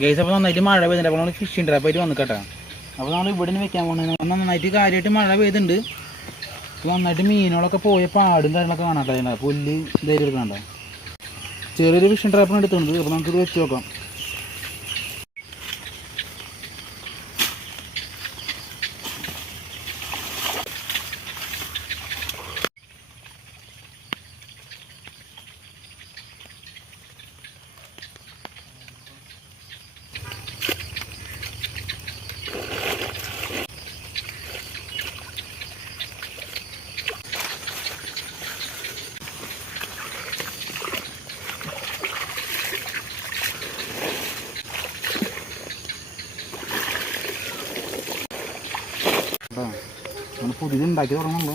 Guys അപ്പോൾ നന്നായിട്ട് മഴ പെയ്തിട്ടുണ്ട്. അപ്പോൾ നമ്മൾ ഫിഷിംഗ് ട്രാപ്പായിട്ട് വന്നിക്കട്ടെ. അപ്പോൾ നമ്മൾ ഇവിടെ നിന്ന് വെക്കാൻ പോകുന്നത് നന്നായിട്ട് കാര്യമായിട്ട് മഴ പെയ്തിട്ടുണ്ട്. നന്നായിട്ട് മീനുകളൊക്കെ പോയ പാടും കാര്യങ്ങളൊക്കെ കാണാട്ടോ. പുല്ല് ധൈര്യം എടുക്കണുണ്ടോ. ചെറിയൊരു ഫിഷിംഗ് ട്രാപ്പാണ് എടുത്തുണ്ട്. അപ്പോൾ നമുക്കിത് വെച്ച് നോക്കാം. നമ്മൾ പുതിയത് ഉണ്ടാക്കി തുടങ്ങുന്നുണ്ടോ.